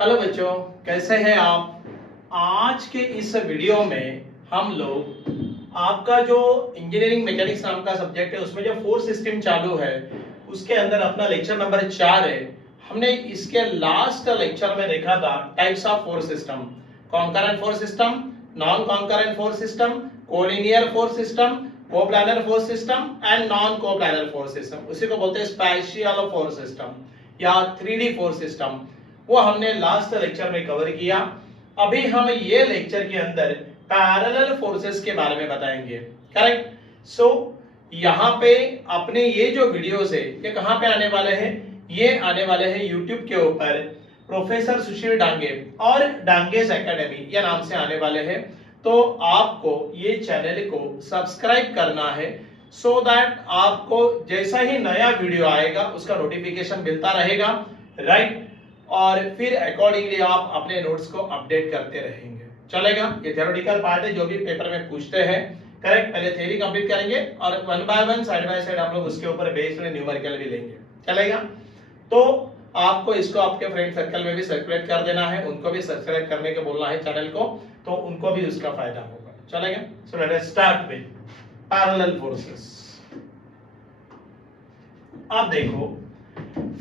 Hello बच्चों, कैसे हैं आप। आज के इस वीडियो में हम लोग आपका जो इंजीनियरिंग मैकेनिक्स नाम का सब्जेक्ट है उसमें जो फोर्स सिस्टम चालू है उसके अंदर अपना लेक्चर नंबर 4 है। हमने इसके लास्ट लेक्चर में देखा था types of force system, concurrent force system, non concurrent force system, collinear force system, coplanar force system and non coplanar force system. उसी को बोलते हैं स्पेशियल फोर्स सिस्टम या 3D फोर्स सिस्टम। वो हमने लास्ट लेक्चर में कवर किया। अभी हम ये लेक्चर के अंदर पैरेलल फोर्सेस के बारे में बताएंगे। करेक्ट। सो यहाँ पे अपने ये जो वीडियोस है ये कहाँ पे आने वाले हैं, ये आने वाले हैं यूट्यूब के ऊपर प्रोफेसर सुशील डांगे और डांगेस एकेडमी या नाम से आने वाले हैं। तो आपको ये चैनल को सब्सक्राइब करना है सो दैट आपको जैसा ही नया वीडियो आएगा उसका नोटिफिकेशन मिलता रहेगा। राइट। और फिर अकॉर्डिंगली आप अपने नोट्स को अपडेट करते रहेंगे। चलेगा। ये थ्योरेटिकल पार्ट है जो भी पेपर में पूछते हैं। करेक्ट। पहले थ्योरी कंप्लीट करेंगे और one by one side by side हम लोग उसके ऊपर बेस्ड न्यूमेरिकल भी लेंगे। चलेगा। तो आपको इसको आपके फ्रेंड सर्कल में भी सर्कुलेट कर देना है, उनको भी सब्सक्राइब करने के बोलना है चैनल को, तो उनको भी उसका फायदा होगा। चलेगा। So let us start with parallel forces. अब देखो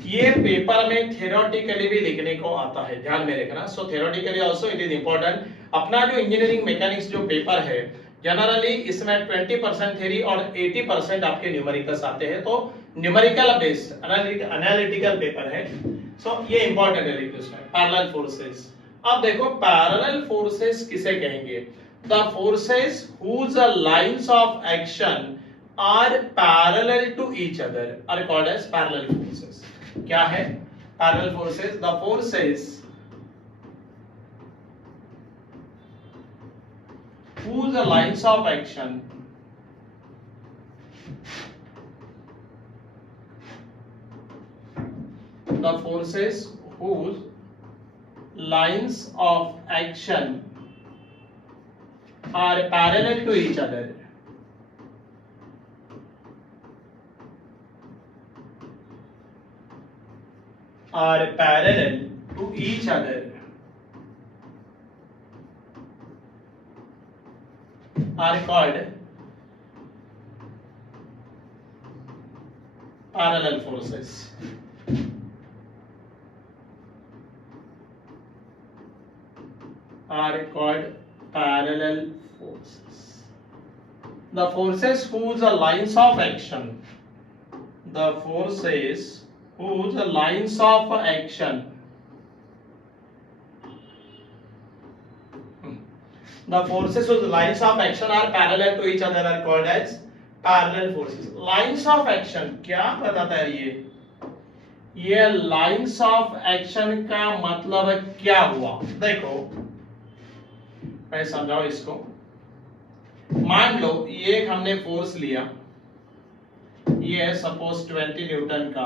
ये पेपर में थ्योरेटिकली भी लिखने को आता है, ध्यान में रखना। So theoretically also it is important. अपना जो इंजीनियरिंग मैकेनिक्स जो पेपर है जनरली इसमें 20% थ्योरी और 80% आपके न्यूमेरिकल्स आते हैं। तो न्यूमेरिकल बेस्ड एनालिटिकल पेपर है। सो ये इंपॉर्टेंट है लिखो इसमें पैरेलल फोर्सेस। अब देखो पैरेलल फोर्सेस किसे कहेंगे? The forces whose lines of action are parallel to each other are called as parallel forces. क्या है parallel forces? The forces whose lines of action the forces whose lines of action are parallel to each other are parallel to each other are called parallel forces. Are called parallel forces. The forces whose lines of action, the forces whose lines of action, the forces whose lines of action are parallel to each other are called as parallel forces. Lines of action क्या बताता है ये lines of action का मतलब क्या हुआ? देखो मैं समझाओ इसको। मान लो ये हमने फोर्स लिया, ये है सपोज 20 न्यूटन का,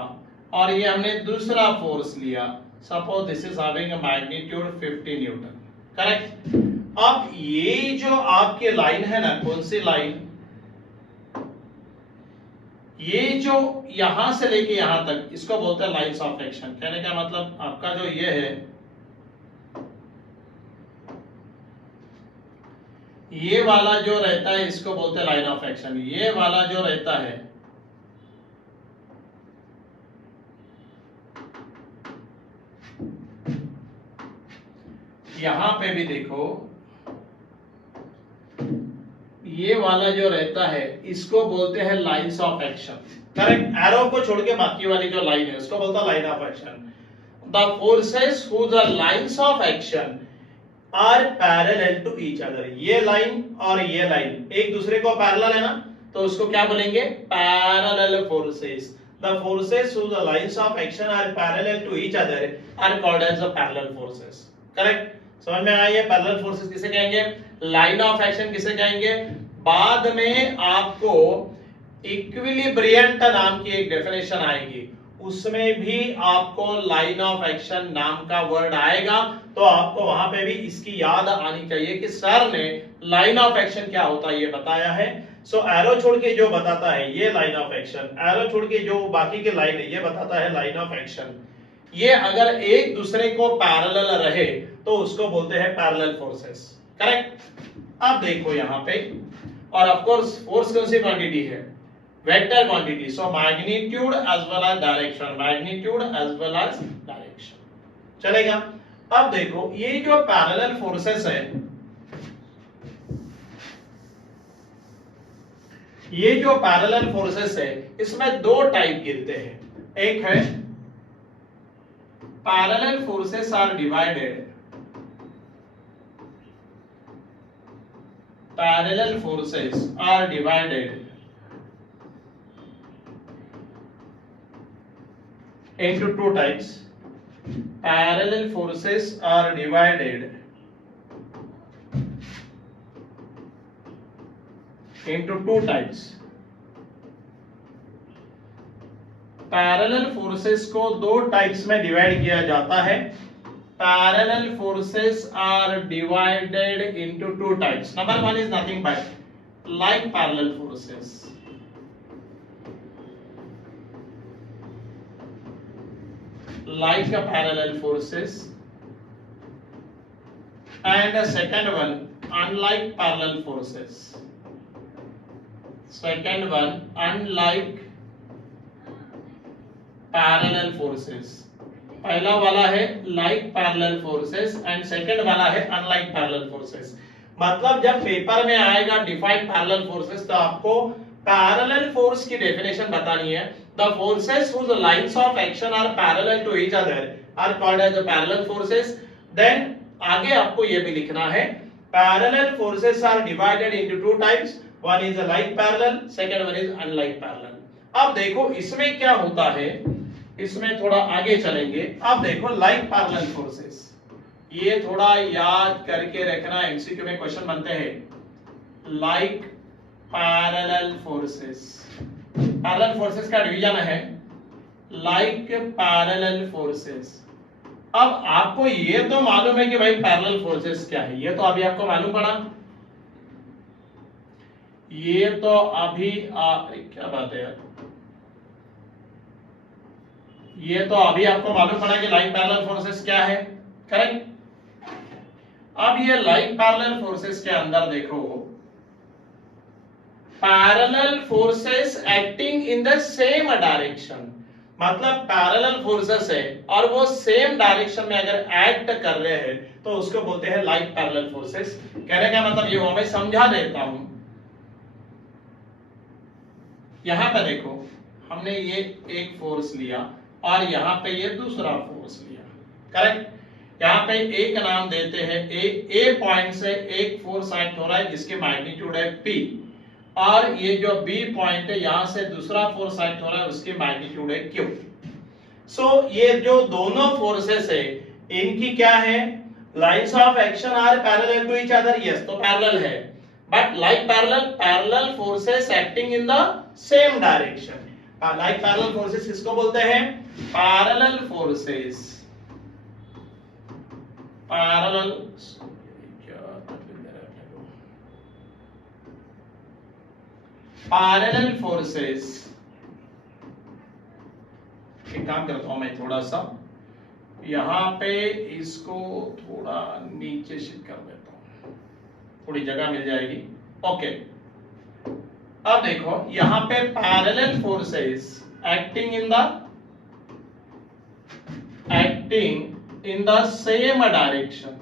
और ये हमने दूसरा फोर्स लिया, suppose this is having a magnitude 50 Newton. Correct. अब ये जो आपके लाइन है ना, कौन सी लाइन, ये जो यहां से लेके यहां तक इसको बोलते हैं लाइंस ऑफ एक्शन। कहने का मतलब आपका जो ये है, ये वाला जो रहता है इसको बोलते हैं लाइन ऑफ एक्शन। ये वाला जो रहता है यहां पे भी देखो, ये वाला जो रहता है इसको बोलते हैं lines of action. Correct. Arrow को छोड़ के बाकी वाली जो लाइन है उसको बोलता है line of action. The forces whose lines of action are parallel to each other. ये लाइन और ये लाइन एक दूसरे को पैरेलल है ना, तो उसको क्या बोलेंगे? Parallel forces. The forces whose lines of action are parallel to each other are called as the parallel forces. Correct. समझ में आया? पैरेलल फोर्सेस किसे कहेंगे, लाइन ऑफ एक्शन किसे कहेंगे? बाद में आपको इक्विलिब्रियंट नाम की एक डेफिनेशन आएगी, उसमें भी आपको लाइन ऑफ एक्शन नाम का वर्ड आएगा। तो आपको वहां पे भी इसकी याद आनी चाहिए कि सर ने लाइन ऑफ एक्शन क्या होता है ये बताया है। सो एरो छोड़ के जो बताता है ये लाइन ऑफ एक्शन, एरो छोड़ के जो बाकी के लाइन है ये बताता है लाइन ऑफ एक्शन। ये अगर एक दूसरे को पैरेलल रहे तो उसको बोलते हैं पैरेलल फोर्सेस, करेक्ट। अब देखो यहां पे, और ऑफ कोर्स फोर्स कौन सी क्वांटिटी है, vector quantity, so magnitude as well as direction, magnitude as well as direction, चलेगा। अब देखो ये जो पैरेलल फोर्सेस है, ये जो पैरेलल फोर्सेस है इसमें दो टाइप गिरते हैं। एक है parallel forces are divided, parallel forces are divided into two types. Parallel forces are divided into two types. Parallel forces को दो टाइप्स में डिवाइड किया जाता है। Parallel forces are divided into two types. Number one is nothing but like parallel forces. Like a parallel forces, and the second one unlike parallel forces. Second one unlike parallel forces. पहला वाला है like parallel forces and second वाला है unlike parallel forces. मतलब जब paper में आएगा define parallel forces तो आपको पैरेलल फोर्स की डेफिनेशन बतानी है। The forces whose lines of action are parallel to each other are called as the parallel forces. Then आगे आपको ये भी लिखना है parallel forces are divided into two types, one is a like parallel, second one is unlike parallel. अब देखो इसमें क्या होता है, इसमें थोड़ा आगे चलेंगे। अब देखो लाइक पैरेलल फोर्सेस, ये थोड़ा याद करके रखना, एमसीक्यू में क्वेश्चन बनते हैं। Like parallel forces, parallel forces का डिवीजन है लाइक पैरेलल फोर्सेस। अब आपको ये तो मालूम है कि भाई पैरेलल फोर्सेस क्या है, ये तो अभी आपको मालूम पड़ा, ये तो अभी क्या बात है यार, ये तो अभी आपको मालूम पड़ा कि लाइक पैरेलल फोर्सेस क्या है, करेक्ट। अब ये लाइक पैरेलल फोर्सेस के अंदर देखो parallel forces acting in the same direction, मतलब पैरेलल फोर्सेस है और वो सेम डायरेक्शन में अगर एक्ट कर रहे हैं तो उसको बोलते हैं लाइक पैरेलल फोर्सेस। कहने का मतलब ये वो मैं समझा देता हूं। यहां पे देखो हमने ये एक फोर्स लिया और यहाँ पे ये दूसरा फोर्स लिया, करेक्ट। यहाँ पे एक नाम देते हैं ए पॉइंट से एक फोर्स एक्ट हो रहा है जिसकी मैग्नीट्यूड है P, और ये जो B पॉइंट है यहाँ से दूसरा फोर्स एक्ट हो रहा है उसकी मैग्नीट्यूड है Q। सो ये जो दोनों फोर्सेस है इनकी क्या है, lines of action are parallel to each other, yes तो पैरेलल है, but like parallel forces acting in the same direction. Like parallel forces किसको बोलते हैं, parallel forces, parallel parallel forces. एक काम करता हूं मैं, थोड़ा सा यहां पे इसको थोड़ा नीचे शिफ्ट कर देता हूं, थोड़ी जगह मिल जाएगी, ओके। अब देखो यहां पे parallel forces acting in the same direction,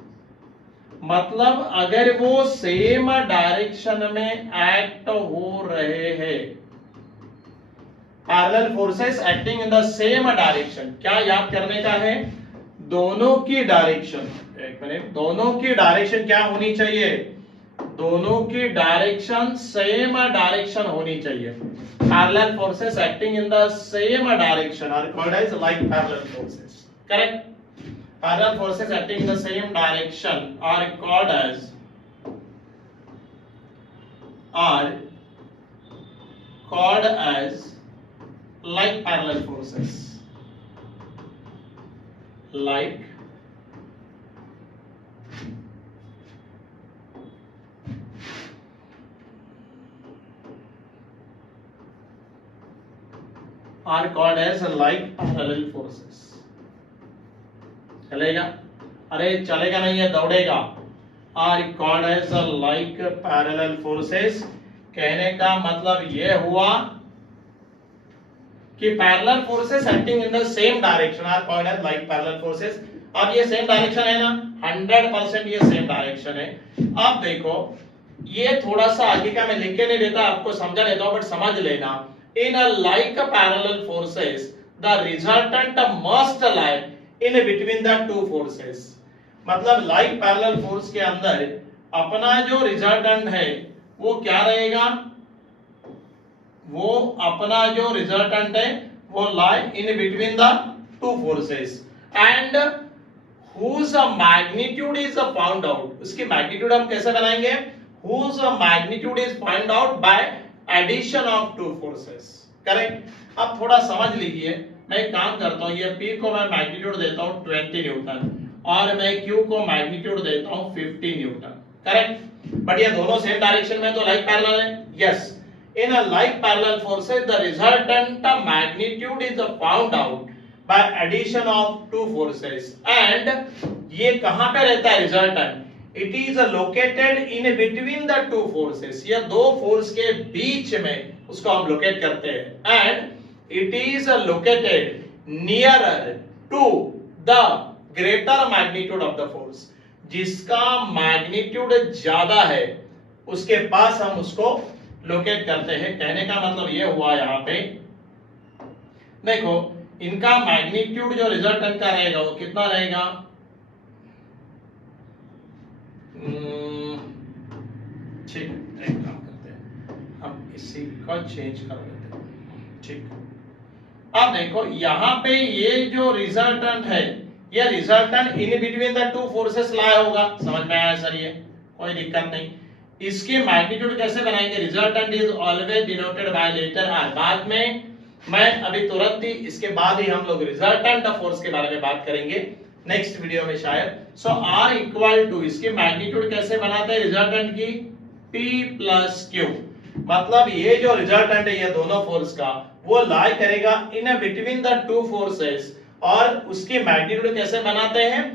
मतलब अगर वो सेम डायरेक्शन में एक्ट हो रहे हैं, parallel forces acting in the same direction, क्या याद करने का है, दोनों की डायरेक्शन, एक मिनट, दोनों की डायरेक्शन क्या होनी चाहिए, दोनों की डायरेक्शन सेम डायरेक्शन होनी चाहिए। Parallel forces acting in the same direction are called as like parallel forces, correct. Parallel forces acting in the same direction are called as like parallel forces, like are called as like parallel forces, चलेगा? अरे चलेगा नहीं है, दौड़ेगा। Are called as like parallel forces. कहने का मतलब ये हुआ कि parallel forces acting in the same direction are called as like parallel forces. अब ये सेम डायरेक्शन है ना, 100% ये सेम डायरेक्शन है। अब देखो ये थोड़ा सा आगे का मैं लिख के नहीं देता, आपको समझा देता हूं, बट समझ लेना। In a like parallel forces the resultant must lie in between the two forces. मतलब लाइक पैरेलल फोर्स के अंदर अपना जो रिजल्टेंट है वो क्या रहेगा, वो अपना जो रिजल्टेंट है वो lie in between the two forces and whose magnitude is found out। उसकी मैग्नीट्यूड हम कैसे बनाएंगे, whose magnitude is found out by addition of two forces। Correct? अब थोड़ा समझ लीजिए, मैं एक काम करता हूं, ये P को मैं मैग्नीट्यूड देता हूं 20 न्यूटन और मैं Q को मैग्नीट्यूड देता हूं 50 न्यूटन। करेक्ट? बट ये दोनों सेम डायरेक्शन में तो लाइक पैरेलल है। Yes, in a like parallel forces the resultant magnitude is found out by addition of two forces and ये कहां पे रहता है resultant, it is located in between the two forces। ये दो फोर्स के बीच में उसको हम लोकेट करते हैं and it is located nearer to the greater magnitude of the force। जिसका मैग्नीट्यूड ज्यादा है उसके पास हम उसको लोकेट करते हैं। कहने का मतलब ये हुआ, यहां पे देखो इनका मैग्नीट्यूड जो रिजल्टेंट का रहेगा वो कितना रहेगा, ठीक, एक काम करते हैं हम इसी को चेंज कर देते हैं। ठीक, अब देखो यहां पे ये जो रिजल्टेंट है ये resultant in between the two forces lie होगा। समझ में आया सर? ये कोई दिक्कत नहीं। इसकी मैग्नीट्यूड कैसे बनाएंगे, resultant is always denoted by letter R. बाद में मैं अभी तुरंत ही इसके बाद ही हम लोग रिजल्टेंट ऑफ फोर्स के बारे में बात करेंगे नेक्स्ट वीडियो में शायद। सो R इक्वल टू इसकी मैग्नीट्यूड कैसे बनाते हैं रिजल्टेंट की, P प्लस Q। मतलब ये जो रिजल्टेंट है ये दोनों फोर्स का वो लाई करेगा इन बिटवीन द टू फोर्सेस और उसकी मैग्नीट्यूड कैसे बनाते हैं,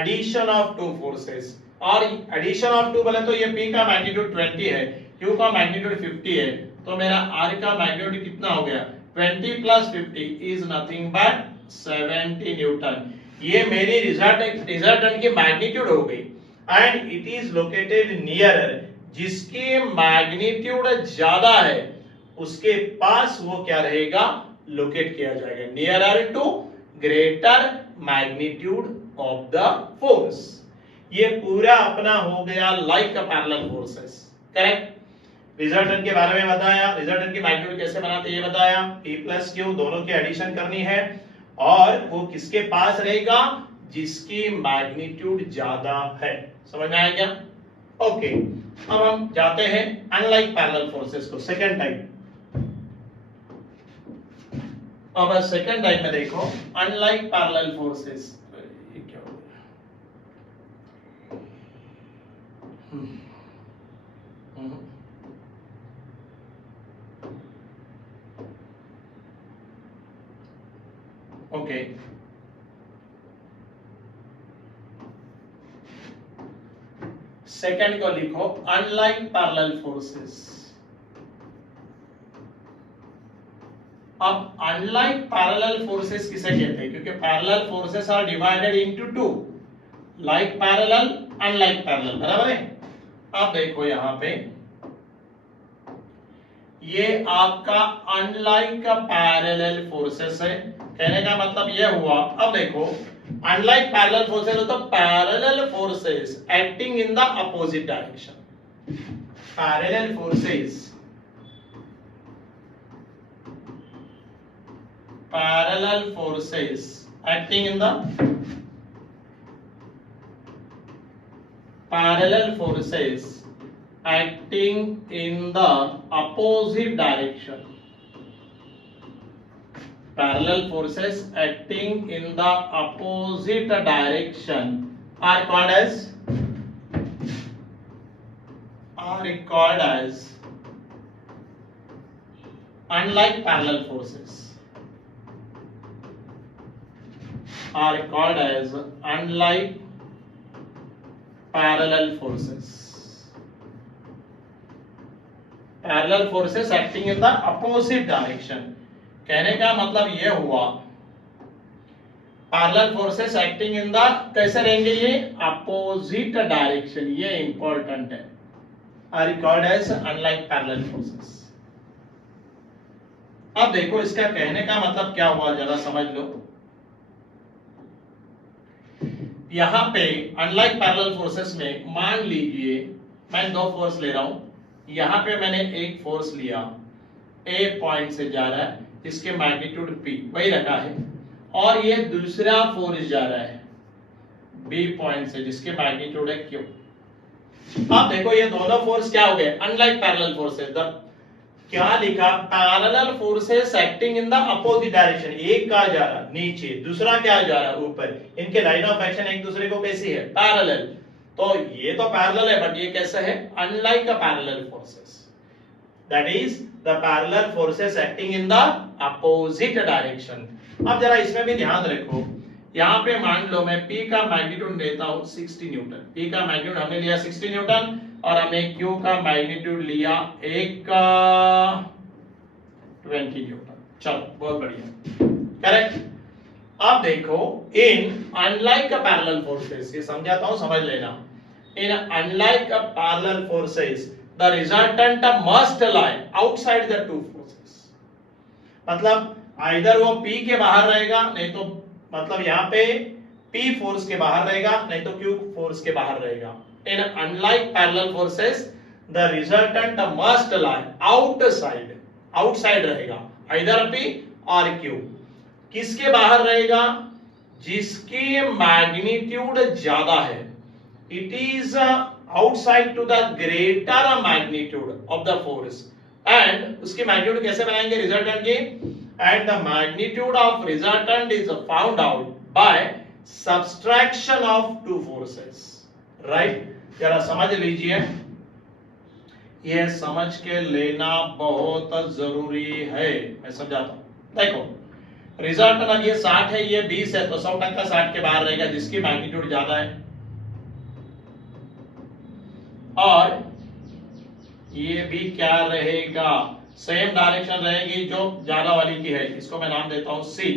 एडिशन ऑफ टू फोर्सेस। और एडिशन ऑफ टू बोले तो ये P का मैग्नीट्यूड 20 है, Q का मैग्नीट्यूड 50 है, तो मेरा R का मैग्नीट्यूड कितना हो गया, 20 plus 50 is nothing but 70 Newton. ये मेरी रिजल्टेंट की मैग्नीट्यूड हो गई and it is located nearer. जिसकी मैग्नीट्यूड ज्यादा है उसके पास वो क्या रहेगा, लोकेट किया जाएगा, nearer to greater magnitude of the force. ये पूरा अपना हो गया like parallel forces. Correct? Resultant के बारे में बताया, रिजल्टेंट की मैग्नीट्यूड कैसे बनाते हैं ये बताया, P प्लस Q दोनों की एडिशन करनी है और वो किसके पास रहेगा, जिसकी मैग्नीट्यूड ज्यादा है। समझ में आया क्या? ओके, अब हम जाते हैं अनलाइक पैरेलल फोर्सेस को, सेकंड टाइप। अब सेकंड टाइप में देखो अनलाइक पैरेलल फोर्सेस। ये क्या हो गया, ओके सेकंड को लिखो अनलाइक पैरेलल फोर्सेस। अब अनलाइक पैरेलल फोर्सेस किसे कहते हैं, क्योंकि parallel forces are divided into two, like parallel unlike parallel, बराबर है। अब देखो यहां पे ये आपका अनलाइक पैरेलल फोर्सेस है। कहने का मतलब ये हुआ, अब देखो अनलाइक पैरेलल फोर्सेस तो parallel forces acting in the opposite direction. Parallel forces acting in the parallel forces acting in the opposite direction. Parallel forces acting in the opposite direction are called as unlike parallel forces. are called as unlike parallel forces. Parallel forces acting in the opposite direction. कहने का मतलब ये हुआ parallel forces acting in the कैसे रहेंगे ये opposite direction, ये important है, are called as unlike parallel forces. अब देखो इसका कहने का मतलब क्या हुआ जरा समझ लो। यहां पे अनलाइक पैरेलल फोर्सेस में मान लीजिए मैं दो फोर्स ले रहा हूं, यहां पे मैंने एक फोर्स लिया ए पॉइंट से जा रहा है जिसके मैग्नीट्यूड P वही रखा है, और ये दूसरा फोर्स जा रहा है B पॉइंट से जिसके मैग्नीट्यूड है Q। अब देखो ये दोनों फोर्स क्या हो गए अनलाइक पैरेलल फोर्सेस। क्या लिखा parallel forces acting in the opposite direction, एक कहां जा रहा नीचे दूसरा क्या जा रहा ऊपर, इनके लाइन ऑफ एक्शन एक दूसरे को कैसी है पैरेलल। तो ये तो पैरेलल है बट ये कैसा है unlike a parallel forces, that is the parallel forces acting in the opposite direction. अब जरा इसमें भी ध्यान रखो, यहां पे मान लो मैं P का मैग्नीट्यूड लेता हूं 60 न्यूटन, P का मैग्नीट्यूड हमने लिया 60 न्यूटन और हमने Q का मैग्नीट्यूड लिया 20 न्यूटन। चलो बहुत बढ़िया, करेक्ट। अब देखो इन अनलाइक पैरेलल फोर्सेस, ये समझाता हूं समझ लेना, in unlike parallel forces the resultant must lie outside the two forces. मतलब आइदर वो P के बाहर रहेगा, नहीं तो मतलब यहाँ पे P फोर्स के बाहर रहेगा, नहीं तो Q फोर्स के बाहर रहेगा। In unlike parallel forces the resultant must lie outside, outside रहेगा आइदर P और Q। किसके बाहर रहेगा जिसकी मैग्नीट्यूड ज्यादा है, it is outside to the greater magnitude of the force, and उसकी मैग्नीट्यूड कैसे बनाएंगे रिजल्टेंट की, and the magnitude of resultant is found out by subtraction of two forces, right? जरा समझ लीजिए, ये समझ के लेना बहुत जरूरी है, मैं समझाता हूं। देखो रिजल्टेंट अब ये 60 है ये 20 है तो 100% 60 के बाहर रहेगा जिसकी मैग्नीट्यूड ज्यादा है, और ये भी क्या रहेगा सेम डायरेक्शन रहेगी जो ज्यादा वाली की है, इसको मैं नाम देता हूं C।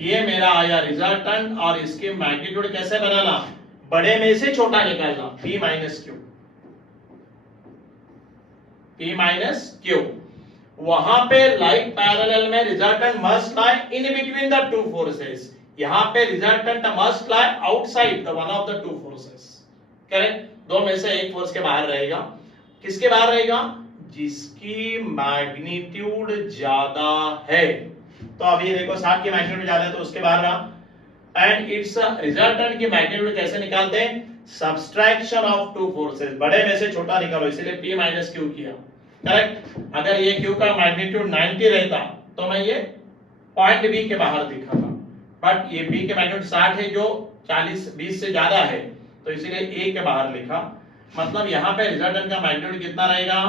ये मेरा आया रिजल्टेंट और इसकी मैग्नीट्यूड कैसे बनाना, बड़े में से छोटा निकालना P minus Q, P minus Q। वहां पे लाइक पैरेलल में resultant must lie in between the two forces, यहां पे resultant must lie outside the one of the two forces, correct. दो में से एक फोर्स के बाहर रहेगा, किसके बाहर रहेगा जिसकी मैग्नीट्यूड ज्यादा है। तो अब ये देखो 60 की मैग्नीट्यूड ज्यादा है तो उसके बाहर रहा, एंड इट्स रिजल्टेंट की मैग्नीट्यूड कैसे निकालते हैं सब्सट्रैक्शन ऑफ टू फोर्सेस, बड़े में से छोटा निकालो, इसलिए P माइनस Q किया, करेक्ट। अगर ये Q का मैग्नीट्यूड 90 रहता तो मैं ये पॉइंट B के बाहर दिखाता, बट ये P के मैग्नीट्यूड 60 है जो 20 से ज्यादा है तो इसीलिए A के बाहर लिखा। मतलब यहां पे रिजल्टेंट का मैग्नीट्यूड कितना रहेगा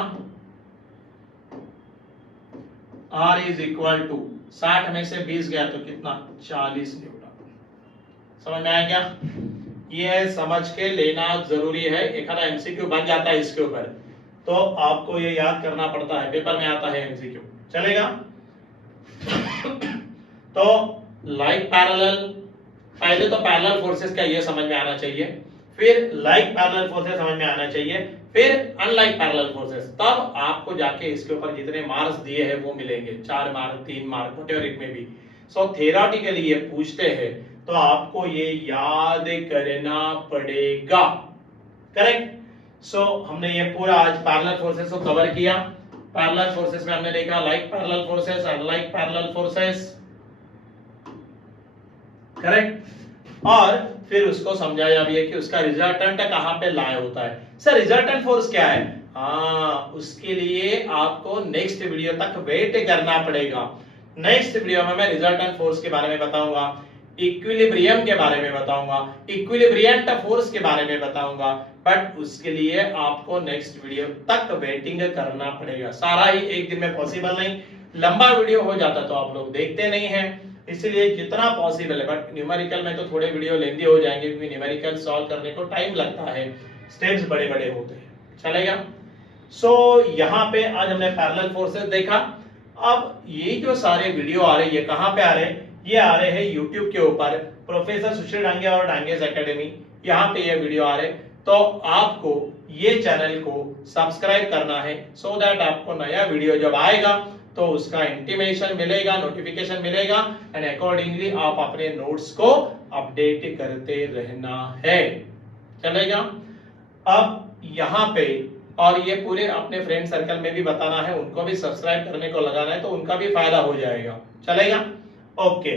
R इज इक्वल टू 60 में से 20 गया तो कितना 40 न्यूटन। समझ में आया क्या, ये समझ के लेना जरूरी है, एक आधा एमसीक्यू बन जाता है इसके ऊपर, तो आपको ये याद करना पड़ता है, पेपर में आता है एमसीक्यू, चलेगा। तो लाइक पैरेलल, पहले तो पैरेलल फोर्सेस का ये समझ में आना चाहिए, फिर लाइक पैरेलल फोर्सेस समझ में आना चाहिए, फिर अनलाइक पैरेलल फोर्सेस, तब आपको जाके इसके ऊपर जितने मार्क्स दिए हैं वो मिलेंगे, 4 मार्क 3 मार्क व्हाटएवर इट में बी। सो थ्योरेटिकली ये पूछते हैं तो आपको ये याद करना पड़ेगा, करेक्ट। सो हमने ये पूरा आज पैरेलल फोर्सेस को कवर किया। पैरेलल फोर्सेस में हमने देखा like parallel forces, unlike parallel forces, correct, और फिर उसको समझाया भी है कि उसका रिजल्टेंट कहां पे लाई होता है। सर रिजल्टेंट फोर्स क्या है, उसके लिए आपको नेक्स्ट वीडियो तक वेट करना पड़ेगा। नेक्स्ट वीडियो में मैं रिजल्टेंट फोर्स के बारे में बताऊंगा, इक्विलिब्रियम के बारे में बताऊंगा, इक्विलिब्रियंट फोर्स के बारे में बताऊंगा, बट उसके लिए आपको नेक्स्ट वीडियो तक वेटिंग करना पड़ेगा। सारा ही एक दिन में पॉसिबल नहीं, लंबा वीडियो हो जाता तो आप लोग देखते नहीं हैं, इसलिए जितना पॉसिबल है, बट न्यूमेरिकल में तो थोड़े वीडियो लेंदी हो जाएंगे क्योंकि न्यूमेरिकल सॉल्व करने को टाइम लगता है, स्टेप्स बड़े बड़े होते हैं, चलेगा। सो यहाँ पे आज हमने पैरेलल फोर्सेस देखा। अब ये जो सारे वीडियो आ रहे हैं ये कहाँ पे आ रहे हैं, ये आ रहे हैं यूट्यूब के ऊपर, प्रोफेसर सुशील डांगे और डांगेज एकेडमी, यहाँ पे ये वीडियो आ रहे हैं। तो आपको ये चैनल को सब्सक्राइब करना है सो दैट आपको नया वीडियो जब आएगा तो उसका इंटीमेशन मिलेगा, नोटिफिकेशन मिलेगा, एंड अकॉर्डिंगली आप अपने नोट्स को अपडेट करते रहना है, चलेगा। अब यहाँ पे और ये पूरे अपने फ्रेंड सर्कल में भी बताना है, उनको भी सब्सक्राइब करने को लगाना है तो उनका भी फायदा हो जाएगा, चलेगा। ओके,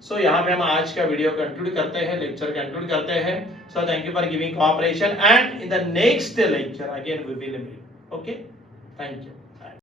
सो यहाँ पे हम आज का वीडियो कंक्लूड करते हैं, लेक्चर कंक्लूड करते हैं। So thank you for giving cooperation and in the next lecture again we will meet. Okay, thank you.